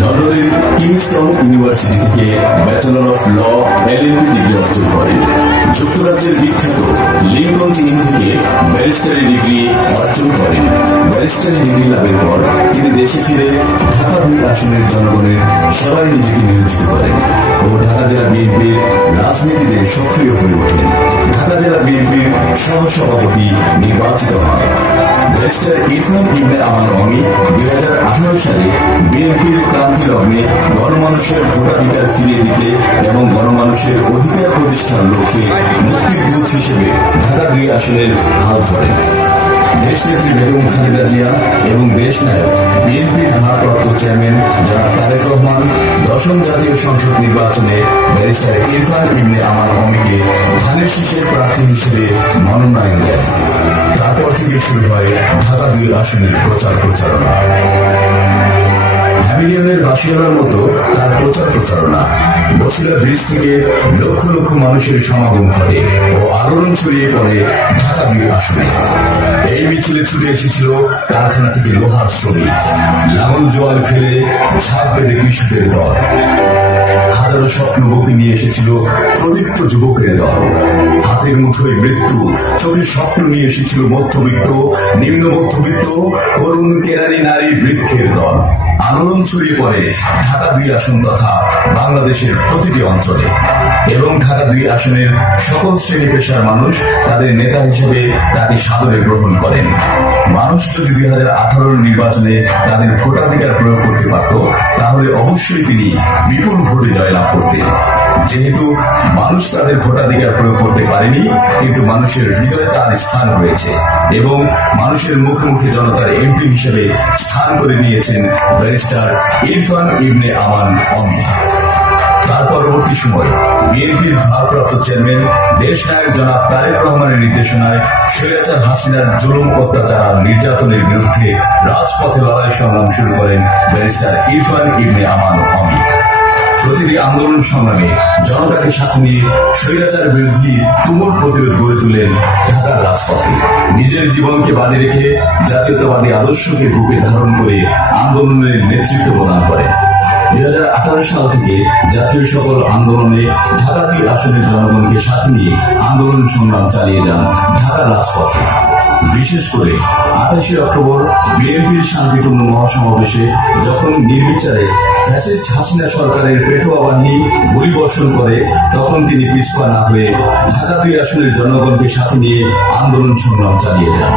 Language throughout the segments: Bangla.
লন্ডনের কিংস্টন ইউনিভার্সিটি থেকে bachelor of law LLB degree অর্জন করেন। যুক্তরাজ্যের বিখ্যাত লিঙ্কনস ইন থেকে ব্যারিস্টারি ডিগ্রি অর্জন করেন। ব্যারিস্টারি ডিগ্রি লাভের পর তিনি দেশে ফিরে ঢাকা 2 আসনের জনগণের সেবায় নিজেকে নিয়োজিত করেন ও ঢাকা জেলা বিএনপির রাজনীতিতে সক্রিয় হয়ে ওঠেন। ঢাকা জেলা বিএনপির সহসভাপতি নির্বাচিত হন। ব্যারিস্টার ইরফান ইবনে আমান অমি 2018 সালে বিএনপির ক্রান্তি লগ্নে গণমানুষের ভোটাধিকার ফিরিয়ে দিতে এবং গণমানুষের অধিকার প্রতিষ্ঠার লক্ষ্যে মুক্তির দূত হিসেবে ঢাকা 2 আসনের হাল ধরেন। দেশনেত্রী বেগম খালেদা জিয়া এবং দেশনায়ক বিএনপির ভারপ্রাপ্ত চেয়ারম্যান জনাব তারেক রহমান 10ম জাতীয় সংসদ নির্বাচনে ব্যারিস্টার ইরফান ইবনে আমান অমিকে ধানের শীষের প্রার্থী হিসেবে মনোনয়ন দেন। তারপর থেকে শুরু হয় ঢাকা 2 আসনের প্রচারণা। হ্যামিলিয়নের বাসিয়ালার মতো তার প্রচারণা। বসিলা ব্রিজ থেকে লক্ষ লক্ষ মানুষের সমাগম ঘটে ও আলোড়ন ছড়িয়ে পড়ে ঢাকা 2 আসনে। এই মিছিলে ছুটে এসেছিল কারখানা থেকে লোহার শ্রমিক, লাঙল জোয়াল ফেলে ছাপ বেঁধে কৃষকের দল। হাজারো স্বপ্ন বুকে নিয়ে এসেছিল প্রদীপ্ত যুবকের দল। হাতের মুঠোয় মৃত্যু, চোখের স্বপ্ন নিয়ে এসেছিল মধ্যবিত্ত, নিম্ন মধ্যবিত্ত, তরুণ কেরানি নারী বৃদ্ধের দল। আন্দোলন ছড়িয়ে পড়ে ঢাকা 2 আসন তথা বাংলাদেশের প্রতিটি অঞ্চলে এবং ঢাকা 2 আসনের সকল শ্রেণী পেশার মানুষ তাদের নেতা হিসেবে তাকে সাদরে গ্রহণ করেন। মানুষ যদি 2018 নির্বাচনে তাদের ভোটাধিকার প্রয়োগ করতে পারত তাহলে অবশ্যই তিনি বিপুল ভোটে জয়লাভ করতেন। যেহেতু মানুষ তাদের ভোটাধিকার প্রয়োগ করতে পারেনি, কিন্তু মানুষের হৃদয়ে তার স্থান রয়েছে এবং মানুষের মুখে মুখে জনতার এমপি হিসেবে স্থান করে নিয়েছেন ব্যারিস্টার ইরফান ইবনে আমান অমি। তার পরবর্তী সময় বিএনপির ভারপ্রাপ্ত চেয়ারম্যান দেশনায়ক জনাব তারেক রহমানের নির্দেশনায় স্বৈরাচার হাসিনার জুলুম, অত্যাচার আর নির্যাতনের বিরুদ্ধে রাজপথে লড়াই সংগ্রাম শুরু করেন ব্যারিস্টার ইরফান ইবনে আমান অমি। প্রতিটি আন্দোলন সংগ্রামে জনতাকে সাথে নিয়ে স্বৈরাচার বিরোধী তুমুল প্রতিরোধ গড়ে তুলেন ঢাকার রাজপথে। নিজের জীবনকে বাজি রেখে জাতীয়তাবাদী আদর্শকে বুকে ধারণ করে আন্দোলনের নেতৃত্ব প্রদান করেন। 2018 সাল থেকে জাতীয় সকল আন্দোলনে ঢাকা 2 আসনের জনগণকে সাথে নিয়ে আন্দোলন সংগ্রাম চালিয়ে যান ঢাকার রাজপথে। বিশেষ করে 28 অক্টোবর বিএনপির শান্তিপূর্ণ মহাসমাবেশে যখন নির্বিচারে ফ্যাসিস্ট হাসিনা সরকারের পেটোয়া বাহিনী গুলিবর্ষণ করে, তখন তিনি পিছপা না হয়ে ঢাকা 2 আসনের জনগণকে সাথে নিয়ে আন্দোলন সংগ্রাম চালিয়ে যান।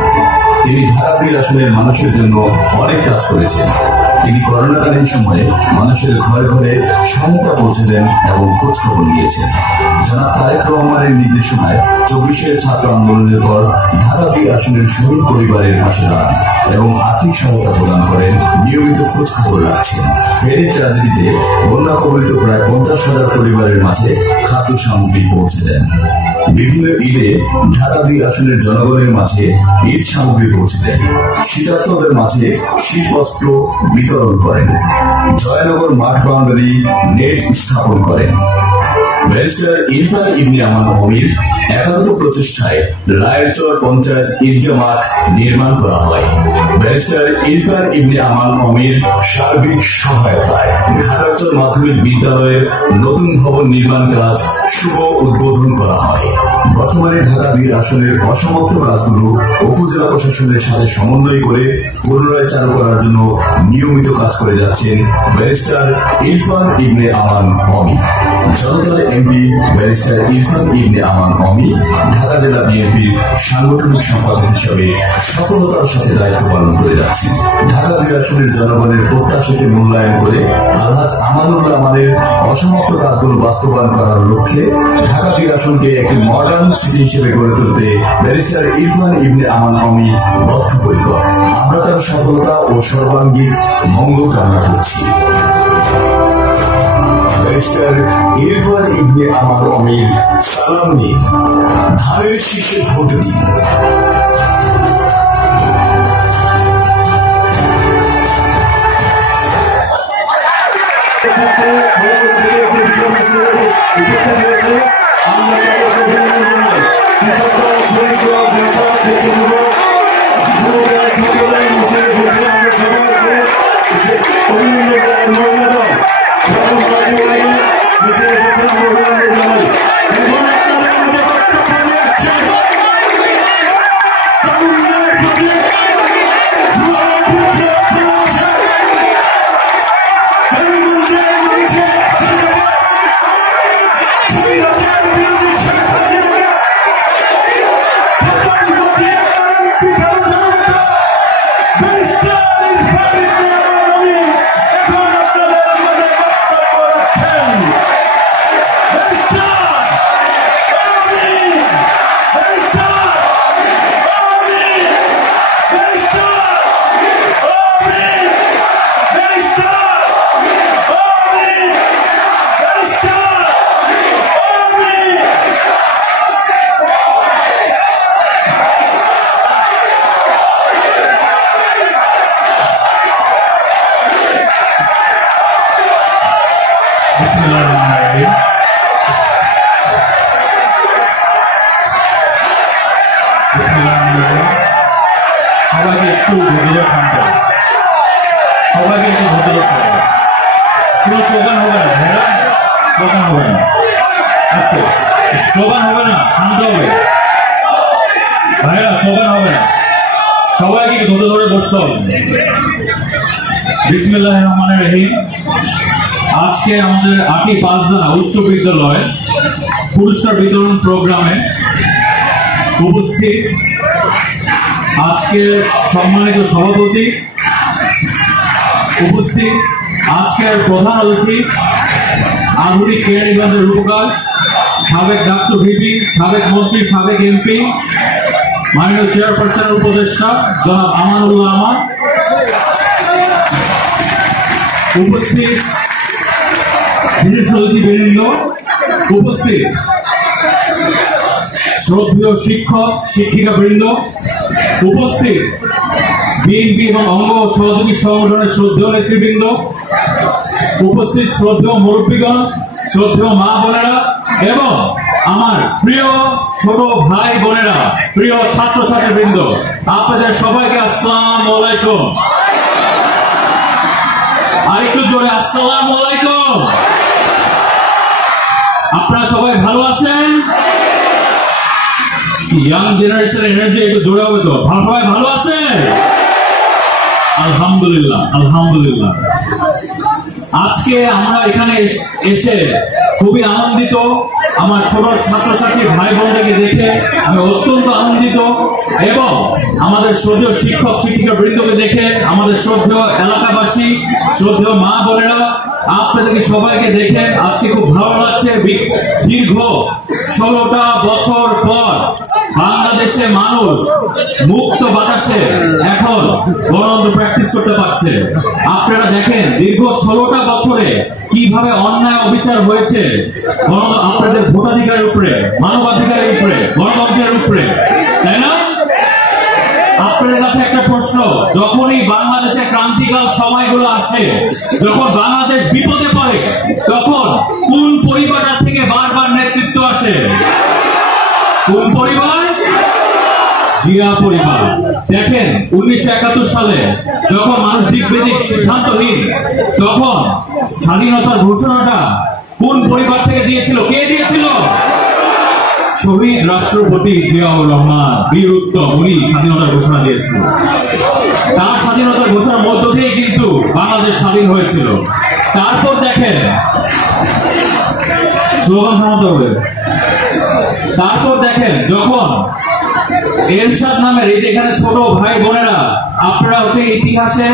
তিনি ঢাকা 2 আসনের মানুষের জন্য অনেক কাজ করেছেন। তিনি করোনাকালীন সময়ে মানুষের ঘরে ঘরে সহায়তা পৌঁছে দেন এবং খোঁজ খবর নিয়েছেন। জনাব তারেক রহমানের নির্দেশনায় 24 ছাত্র আন্দোলনের পর ঢাকা 2 আসনের শহীদ পরিবারের পাশে দাঁড়ান এবং আর্থিক সহায়তা প্রদান করেন, নিয়মিত খোঁজ খবর রাখছেন। ফেনী ট্র্যাজেডিতে বন্যা কবলিত প্রায় 50,000 পরিবারের মাঝে খাদ্য সামগ্রী পৌঁছে দেন। বিভিন্ন ঈদে ঢাকা 2 আসনের জনগণের মাঝে ঈদ সামগ্রী পৌঁছে দেন। শীতার্তদের মাঝে শীতবস্ত্র বিতরণ করেন। জয়নগর মাঠ বাউন্ডারি নেট স্থাপন করেন। ব্যারিস্টার ইরফান ইবনে আমান অমির একান্ত প্রচেষ্টায় রায়েরচর পঞ্চায়েত ঈদগাহ মাঠ নির্মাণ করা হয়। ব্যারিস্টার ইরফান ইবনে আমান অমির সার্বিক সহায়তায় ঘাটারচর মাধ্যমিক বিদ্যালয়ের নতুন ভবন নির্মাণ কাজ শুভ উদ্বোধন করা হয়। বর্তমানে ঢাকা 2 আসনের অসমাপ্ত কাজগুলো উপজেলা প্রশাসনের সাথে সমন্বয় করে পুনরায় চালু করার জন্য নিয়মিত কাজ করে যাচ্ছেন ব্যারিস্টার ইরফান ইবনে আমান অমি। জনতার এমপি ব্যারিস্টার ইরফান ইবনে আমান অমি ঢাকা জেলা বিএনপির সাংগঠনিক সম্পাদক হিসেবে সফলতার সাথে দায়িত্ব পালন করে যাচ্ছেন। ঢাকা 2 আসনের জনগণের প্রত্যাশাকে মূল্যায়ন করে আলহাজ আমানুল্লাহ আমানের অসমাপ্ত কাজগুলো বাস্তবায়ন করার লক্ষ্যে ঢাকা 2 আসনকে একটি মডার্ন সিটি হিসেবে গড়ে তুলতে ব্যারিস্টার ইরফান ইবনে আমান অমি বদ্ধপরিকর। আমরা তার সফলতা ও সর্বাঙ্গীন মঙ্গল কামনা করছি। ব্যারিস্টার ইরফান ইবনে আমান অমির সালাম নিন, ধানের শীষে ভোট দিন। আমরা রহিম। সবাইকে একটু ধৈর্য থাকতে হবে, সবাইকে একটু ধৈর্য রাখতে হবে। কোনো স্লোগান হবে না ভাইরা, স্লোগান হবে না, আস্তে স্লোগান হবে না, থামতে হবে ভাইরা, স্লোগান হবে না, সবাইকে একটু ধৈর্য ধরে বসতে হবে। বিসমিল্লাহির রহমানির রহিম। আজকে আমাদের 8টি পাঁচদানা উচ্চ বিদ্যালয় পুরস্কার বিতরণ প্রোগ্রামে উপস্থিত আজকের সম্মানিত সভাপতি, উপস্থিত আজকের প্রধান অতিথি, আধুনিক কেরানীগঞ্জের রূপকার, সাবেক ডাকসু ভিপি, সাবেক মন্ত্রী, সাবেক এমপি, মাননীয় চেয়ারপারসনের উপদেষ্টা জনাব আমানুল্লাহ আমান, উপস্থিত বিশেষ অতিথিবৃন্দ, উপস্থিত শ্রদ্ধেয় শিক্ষক শিক্ষিকা বৃন্দ, উপস্থিত বিএনপি এবং অঙ্গ সহযোগী সংগঠনের শ্রদ্ধেয় নেতৃবৃন্দ, উপস্থিত শ্রদ্ধেয় মুরব্বীগণ, শ্রদ্ধেয় মা বোনেরা এবং আমার প্রিয় ছোট ভাই বোনেরা, প্রিয় ছাত্রছাত্রীবৃন্দ, আপনাদের সবাইকে আসসালামু আলাইকুম। আরেকটু জোরে আসসালামু আলাইকুম। আপনারা সবাই ভালো আছেন? ইয়াং জেনারেশনের এনার্জি একটু জোরে হবে তো? সবাই ভালো আছে? আলহামদুলিল্লাহ, আলহামদুলিল্লাহ। আজকে আমরা এখানে এসে খুবই আনন্দিত। আমার ছোট ছাত্রছাত্রী ভাই বোনদেরকে দেখে আমি অত্যন্ত আনন্দিত এবং আমাদের শ্রদ্ধেয় শিক্ষক শিক্ষিকা বৃন্দকে দেখে, আমাদের শ্রদ্ধেয় এলাকাবাসী, শ্রদ্ধেয় মা বোনেরা, আপনাদেরকে সবাইকে দেখে আজকে খুব ভালো লাগছে। দীর্ঘ 16টা বছর পর বাংলাদেশে মানুষ মুক্ত বাতাসে এখন গণতন্ত্র প্র্যাকটিস করতে পারছে। আপনারা দেখেন দীর্ঘ 16টা বছরে কিভাবে অন্যায় অবিচার হয়েছে আপনাদের ভোটাধিকারের উপরে, মানবাধিকারের উপরে, গণতন্ত্রের উপরে, তাই না? আপনাদের কাছে একটা প্রশ্ন, যখনই বাংলাদেশে ক্রান্তিকাল সময়গুলো আসে, যখন বাংলাদেশ বিপদে পড়ে, তখন কোন পরিবারটা থেকে বারবার নেতৃত্ব আসে? কোন পরিবার? জিয়া পরিবার। দেখেন 1971 সালে যখন মানুষ দিকবেদিক সিদ্ধান্তহীন, তখন স্বাধীনতার ঘোষণাটা কোন পরিবার থেকে দিয়েছিল? কে দিয়েছিল? শহীদ রাষ্ট্রপতি জিয়াউর রহমান বীরত্ব, উনি স্বাধীনতার ঘোষণা দিয়েছিল। তার স্বাধীনতার ঘোষণার মধ্য দিয়ে কিন্তু বাংলাদেশ স্বাধীন হয়েছিল। তারপর দেখেন স্লোগান থামাতে হবে। তারপর দেখেন যখন এরশাদ নামের, এই যে এখানে ছোট ভাই বোনেরা, আপনারা হচ্ছে ইতিহাসে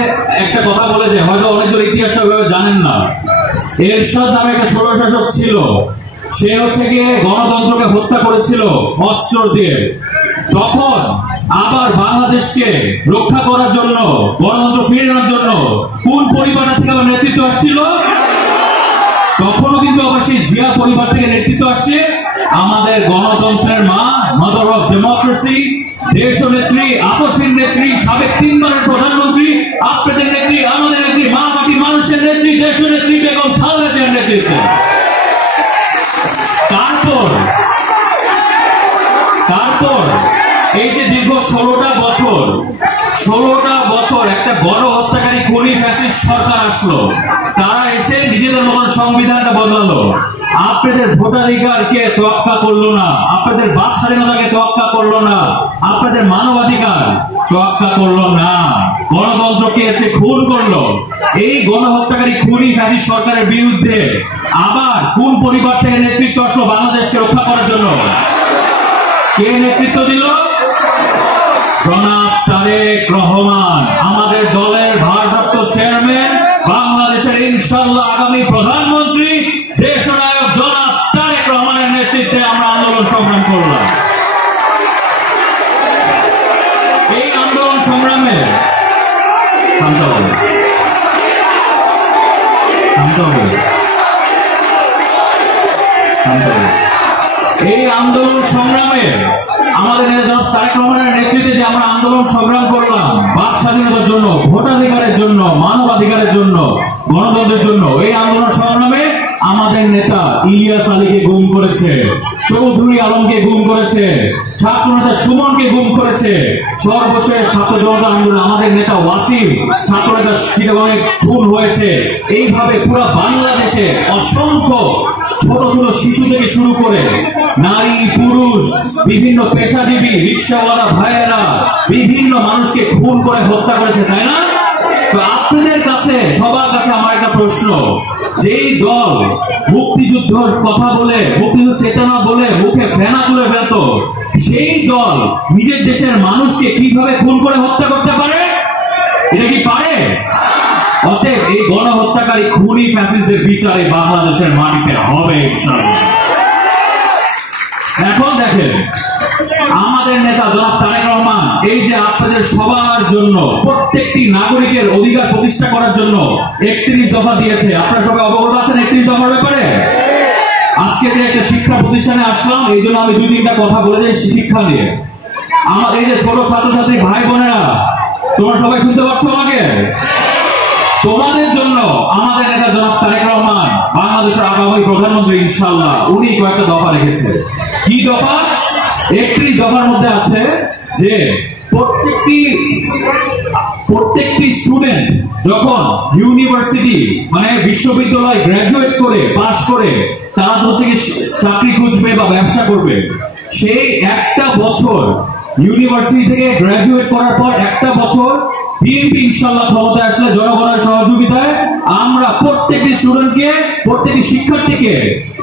একটা কথা বলে যে হয়তো অনেকগুলো ইতিহাসটা জানেন না। এরশাদ নামে একটা স্বৈরশাসক ছিল, সে হচ্ছে গিয়ে গণতন্ত্রকে হত্যা করেছিল অস্ত্র দিয়ে। তখন আবার বাংলাদেশকে রক্ষা করার জন্য, গণতন্ত্র ফিরিয়ে আনার জন্য কোন পরিবারটা থেকে আবার নেতৃত্ব আসছিল? তখনও কিন্তু আবার সেই জিয়া পরিবার থেকে নেতৃত্ব আসছে। আমাদের গণতন্ত্রের মা, মাদার অফ ডেমোক্রেসি, দেশ নেত্রী, আপসীর নেত্রী, সাবেক 3 বারের প্রধানমন্ত্রী, আপনাদের নেত্রী, আমাদের নেত্রী, মা মাটি মানুষের নেত্রী, দেশ নেত্রী বেগম খালেদা জিয়ার নেতৃত্বে। তারপর এই যে দীর্ঘ 16টা বছর একটা গণহত্যাকারী খুনি ফ্যাসিস্ট সরকার আসলো, তারা এসে নিজেদের মতন সংবিধানটা বদলালো। আপনাদের ভোটাধিকারকে তোয়াক্কা করলো না, আপনাদের বাক স্বাধীনতাকে তোয়াক্কা করলো না, আপনাদের মানবাধিকার তোয়াক্কা করলো না, গণতন্ত্রকে এসে খুন করলো। এই গণহত্যাকারী খুনি ফ্যাসিস্ট সরকারের বিরুদ্ধে আবার কোন পরিবার থেকে নেতৃত্ব আসলো বাংলাদেশকে রক্ষা করার জন্য? কে নেতৃত্ব দিল? জনাব তারেক রহমান, আমাদের দলের ভারপ্রাপ্ত চেয়ারম্যান, বাংলাদেশের ইনশাআল্লাহ আগামী প্রধানমন্ত্রী, দেশনায়ক জনাব তারেক রহমানের নেতৃত্বে আমরা আন্দোলন সংগ্রাম করলাম। এই আন্দোলন সংগ্রামে এই আন্দোলন সংগ্রামে আমাদের জনাব তারেক রহমানের নেতৃত্বে যে আমরা আন্দোলন সংগ্রাম করলাম বাক স্বাধীনতার জন্য, ভোটাধিকারের জন্য, মানবাধিকারের জন্য, গণতন্ত্রের জন্য, এই আন্দোলন সংগ্রামে আমাদের নেতা ইলিয়াস আলীকে গুম করেছে, চৌধুরী আলমকে গুম করেছে, ছাত্র নেতা সুমনকে গুম করেছে, সর্বশেষ ছাত্র জনতা আন্দোলন আমাদের নেতা ওয়াসিম ছাত্র নেতা চিটাগংয়ে খুন হয়েছে। এইভাবে পুরো বাংলাদেশে অসংখ্য ছোট ছোট শিশু থেকে শুরু করে নারী পুরুষ বিভিন্ন পেশাজীবী রিক্সাওয়ালা ভাইয়েরা বিভিন্ন মানুষকে খুন করে হত্যা করেছে, তাই না? তো আপনাদের কাছে সবার কাছে আমার একটা প্রশ্ন, যেই দল মুক্তিযুদ্ধের কথা বলে মুক্তিযুদ্ধ চেতনা বলে মুখে ফেনা তুলে ফেলত, সেই দল নিজের দেশের মানুষকে কিভাবে খুন করে হত্যা করতে পারে? এটা কি পারে? অতএব এই গণহত্যাকারী খুনি ফ্যাসিস্টদের বিচারে বাংলাদেশের মাটিতে হবে ইনশাআল্লাহ। এখন দেখেন আমাদের নেতা জনাব তারেক রহমান এই যে আপনাদের সবার জন্য প্রত্যেকটি নাগরিকের অধিকার প্রতিষ্ঠা করার জন্য 31 দফা দিয়েছে। আপনারা সবাই অবগত আছেন 31 দফার ব্যাপারে? আজকে যে একটা শিক্ষা প্রতিষ্ঠানে আসলাম, এই জন্য আমি 2-3টা কথা বলে যাই শিক্ষা নিয়ে। আমার এই যে ছোট ছাত্রছাত্রী ভাই বোনেরা, তোমরা সবাই শুনতে পাচ্ছ আমাকে? তোমাদের জন্য আমাদের নেতা জনাব তারেক রহমান বাংলাদেশের আগামী প্রধানমন্ত্রী ইনশাআল্লাহ উনি কয়েকটা দফা রেখেছে। কি দফা? 31 দফার মধ্যে আছে যে প্রত্যেকটি স্টুডেন্ট যখন ইউনিভার্সিটি মানে বিশ্ববিদ্যালয় গ্রাজুয়েট করে পাস করে তারা হচ্ছে চাকরি খুঁজবে বা ব্যবসা করবে, সেই একটা বছর ইউনিভার্সিটি থেকে গ্রাজুয়েট করার পর একটা বছর বিএনপি ইনশাআল্লাহ ক্ষমতায় আসলে জনগণের সহযোগিতায় আমরা প্রত্যেকটি স্টুডেন্টকে প্রত্যেকটি শিক্ষার্থীকে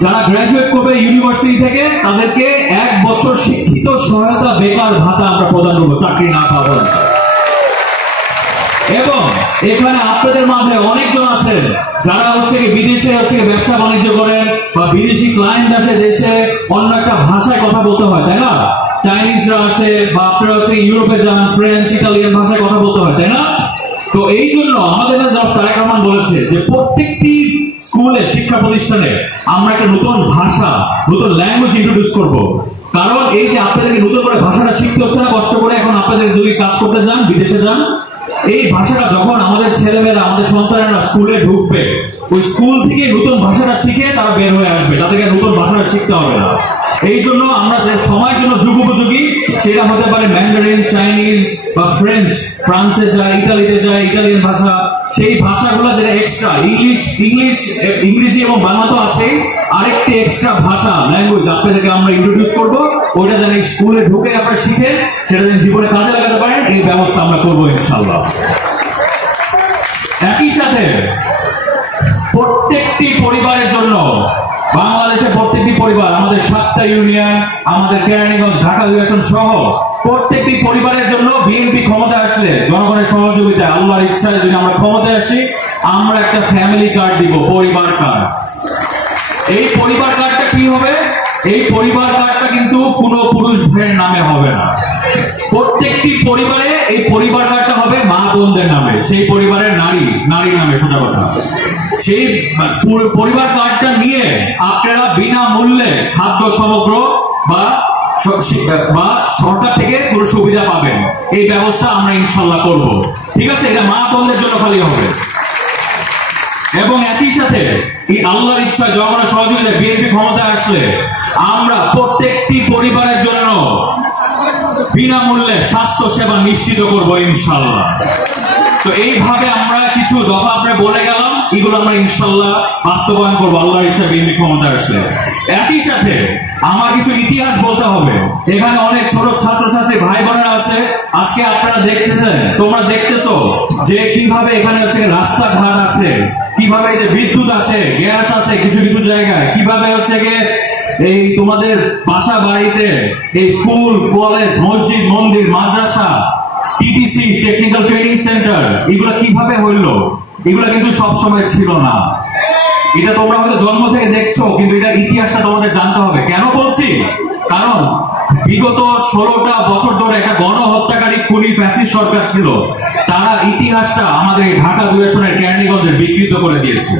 যারা গ্রাজুয়েট করবে ইউনিভার্সিটি থেকে তাদেরকে 1 বছর শিক্ষিত সহায়তা বেকার ভাতা আমরা প্রদান করবো, চাকরি না পাবেন। এবং এখানে আপনাদের মাঝে অনেকজন আছেন যারা হচ্ছে বিদেশে ব্যবসা বাণিজ্য করেন বা বিদেশি ক্লায়েন্ট আসে দেশে, অন্য একটা ভাষায় কথা বলতে হয়, তাই না? চাইনিজরা আসে বা আপনারা হচ্ছে ইউরোপে যান, ফ্রেঞ্চ ইটালিয়ান ভাষায় কথা বলতে হয়, তাই না? তো এই জন্য আমাদের জনাব তারেক রহমান বলেছে যে প্রত্যেকটি স্কুলে শিক্ষা প্রতিষ্ঠানে আমরা একটা নতুন ভাষা নতুন ল্যাঙ্গুয়েজ ইন্ট্রোডিউস করব। কারণ এই যে আপনাদেরকে নতুন করে ভাষাটা শিখতে হচ্ছে না কষ্ট করে, এখন আপনাদের যদি কাজ করতে যান বিদেশে যান, এই ভাষাটা যখন আমাদের ছেলেমেয়েরা আমাদের সন্তানেরা স্কুলে ঢুকবে, ওই স্কুল থেকে নতুন ভাষাটা শিখে তারা বের হয়ে আসবে, তাদেরকে নতুন ভাষাটা শিখতে হবে না। এই জন্য আমরা যে সময়ের জন্য যুগোপযোগী সেটা হতে পারে ম্যান্ডারিন, চাইনিজ বা ফ্রেঞ্চ, ফ্রান্সে যায়, ইতালিতে যায় ইটালিয়ান ভাষা, সেই ভাষাগুলো যেটা এক্সট্রা ইংরেজি এবং বাংলা তো আছে, আরেকটি এক্সট্রা ভাষা ল্যাঙ্গুয়েজ আপনাদেরকে আমরা ইন্ট্রোডিউস করবো, ওইটা যেন স্কুলে ঢুকে আপনারা শিখে সেটা যেন জীবনে কাজে লাগাতে পারেন, এই ব্যবস্থা আমরা করবো ইনশাআল্লাহ। একই সাথে প্রত্যেকটি পরিবারের জন্য বাংলাদেশের প্রত্যেকটি পরিবার, আমাদের 7টা ইউনিয়ন, আমাদের কেরানীগঞ্জ, ঢাকা ইউনিয়ন সহ প্রত্যেকটি পরিবারের জন্য বিএনপি ক্ষমতায় আসলে জনগণের সহযোগিতায় আল্লাহর ইচ্ছায় যদি আমরা ক্ষমতায় আসি, আমরা একটা ফ্যামিলি কার্ড দিব, পরিবার কার্ড। এই পরিবার কার্ডটা কি হবে? এই পরিবার কার্ডটা কিন্তু কোনো পুরুষ ভাইয়ের নামে হবে না, প্রত্যেকটি পরিবারে এই পরিবার কার্ডটা হবে মা বোনদের নামে, সেই পরিবারের নারী নামে, সোজা কথা। সেই পরিবার কার্ডটা নিয়ে আপনারা বিনামূল্যে খাদ্য সামগ্র বা সরকার থেকে কোনো সুবিধা পাবেন, এই ব্যবস্থা আমরা ইনশাআল্লাহ করব। ঠিক আছে? এটা মা বোনদের জন্য খালি হবে। এবং একই সাথে এই আল্লাহর ইচ্ছা জনগণের সহযোগিতায় বিএনপি ক্ষমতায় আসলে আমরা প্রত্যেকটি পরিবারের জন্য বিনামূল্যে স্বাস্থ্য সেবা নিশ্চিত করবো ইনশাআল্লাহ। তো এইভাবে আমরা কিছু দফা আমরা বলে গেলাম, এগুলো আমরা ইনশাআল্লাহ বাস্তবায়ন করবো আল্লাহর ইচ্ছা বিএনপি ক্ষমতায় আসলে। একই সাথে আমার কিছু ইতিহাস বলতে হবে। এখানে অনেক ছোট ছাত্রছাত্রী ভাই বোনেরা আছে, আজকে আপনারা দেখতেছেন, তোমরা দেখতেছো যে কিভাবে এখানে হচ্ছে রাস্তাঘাট আছে, কিভাবে যে বিদ্যুৎ আছে, গ্যাস আছে কিছু কিছু জায়গায়, কিভাবে হচ্ছে এই তোমাদের বাসা বাড়িতে এই স্কুল, কলেজ, মসজিদ, মন্দির, মাদ্রাসা, টিটিসি টেকনিক্যাল ট্রেনিং সেন্টার, এগুলো কিভাবে হইলো, এগুলো কিন্তু সবসময় ছিল না। এটা তোমরা হয়তো জন্ম থেকে দেখছো, কিন্তু এটা ইতিহাসটা তোমাদের জানতে হবে। কেন বলছি? কারণ বিগত 16টা বছর ধরে একটা গণহত্যাকারী খুনি ফ্যাসিস্ট সরকার ছিল, তারা ইতিহাসটা আমাদের ঢাকা ডিভিশনের কেরানীগঞ্জে বিকৃত করে দিয়েছে।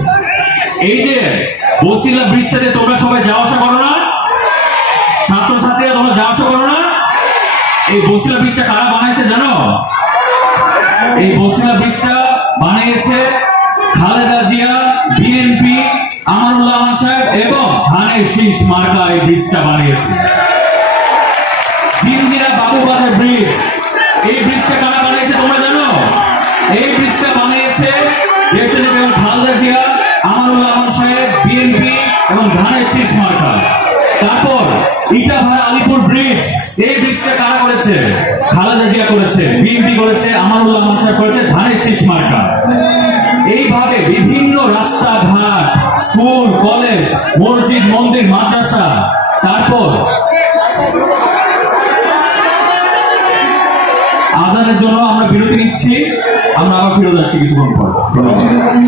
এই যে বসিলা ব্রিজটাতে তোমরা সবাই যাওয়া আসা করো না, ছাত্রছাত্রীরা তোমরা যাওয়া আসা করো না, এই বসিলা ব্রিজটা কারা বানাইছে জানো? এই বসিলা ব্রিজটা বানিয়েছে খালেদা জিয়া, বিএনপি আমানুল্লাহ আমান সাহেব এবং ধানের শীষ মার্কা এই ব্রিজটা বানিয়েছে। জিঞ্জিরা বাবুবাজার ব্রিজ, এই ব্রিজটা কারা বানিয়েছে তোমরা জানো? এই ব্রিজটা বানিয়েছে দেশনেত্রী খালেদা জিয়া, আমানুল্লাহ আমান সাহেব, বিএনপি এবং ধানের শীষ মার্কা। তারপর ইটাভাড়া আলিপুর ব্রিজ, এই ব্রিজটা কারা করেছে? খালেদা জিয়া করেছে, বিএনপি করেছে, আমানুল্লাহ আমান সাহেব করেছে, ধানের শীষ মার্কা। এইভাবে বিভিন্ন রাস্তাঘাট, স্কুল, কলেজ, মসজিদ, মন্দির, মাদ্রাসা। তারপর আজানের জন্য আমরা বিরতি নিচ্ছি, আমরা আবার ফিরে আসছি কিছুক্ষণ পর। ধন্যবাদ।